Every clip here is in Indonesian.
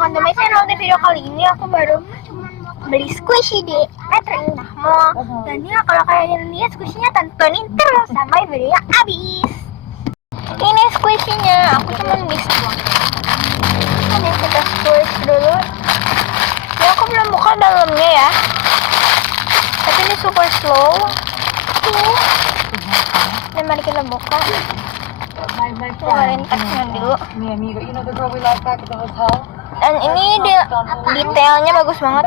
welcome to my channel. Di video kali ini aku baru beli squishy di Terindah Mall. Dan ya kalau kalian lihat squishy-nya, tontonin terus sampai videonya habis. Ini squishy-nya, aku cuma beli doang. Ini kita squish dulu. Ya aku belum buka dalamnya ya. Tapi ini super slow. Dan mari kita buka. Keluarin teksnya dulu. Dan ini detailnya bagus banget.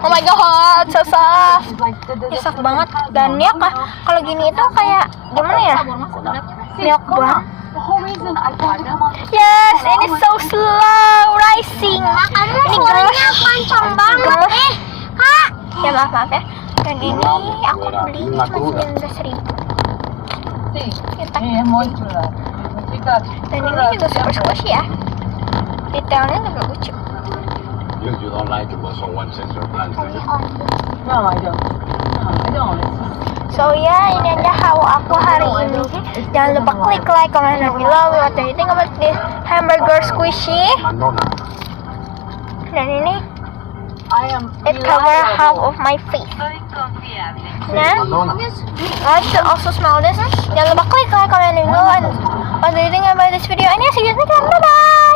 Oh my god, so soft. Ya, soft banget. Dan ya kalau gini itu kayak gimana ya? Milk banget. Yes, ini so slow rising. Ini gemes. Kencang banget. Kak. Ya maaf ya. Dan ini aku beli cuma 19.000. Dan ini juga super squishy ya. Detailnya juga lucu. So ya, ini aja haul aku hari ini. Jangan lupa klik like, comment, dan below what do you think about this hamburger squishy. Dan ini it cover half of my face. Nah, I should also smell this. Jangan lupa klik like, comment, dan below what do you think about this video. And yeah, see you next time. Bye bye.